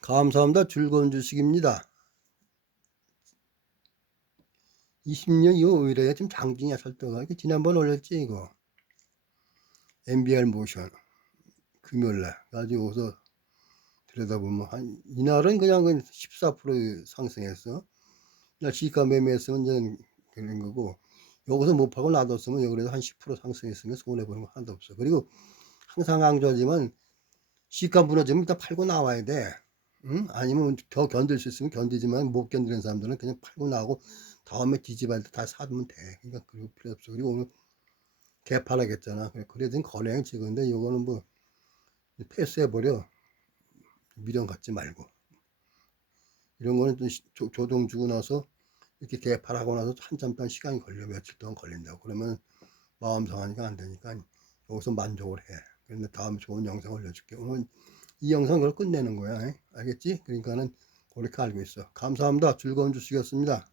감사합니다. 즐거운 주식입니다. 20년 이후 오히려 좀 장중이야 설득가 이게 지난번 올렸지 이거 MBR 모션 금요일날 가지고 오서 들여다보면 한 이날은 그냥 14% 상승했어. 나 시가 매매했으면 이제 되는 거고 여기서 못 파고 놔뒀으면 여기서 한 10% 상승했으면 손해 보는 거 하나도 없어. 그리고 항상 강조하지만 시가 무너지면 일단 팔고 나와야 돼. 응? 아니면 더 견딜 수 있으면 견디지만 못 견디는 사람들은 그냥 팔고 나오고 다음에 뒤집어할 때다 사두면 돼. 그러니까 그리고 필요 없어. 그리고 오늘 개판하겠잖아. 그래도 거래량 찍었는데 이거는 뭐 패스해버려. 미련 갖지 말고. 이런 거는 좀 시- 조, 조정 주고 나서 이렇게 개판하고 나서 한참 동안 시간이 걸려. 며칠 동안 걸린다고. 그러면 마음 상하니까 안 되니까 여기서 만족을 해. 그런데 다음에 좋은 영상 올려줄게. 오늘 이 영상 그걸 끝내는 거야. 알겠지? 그러니까는 그렇게 알고 있어. 감사합니다. 즐거운 주식이었습니다.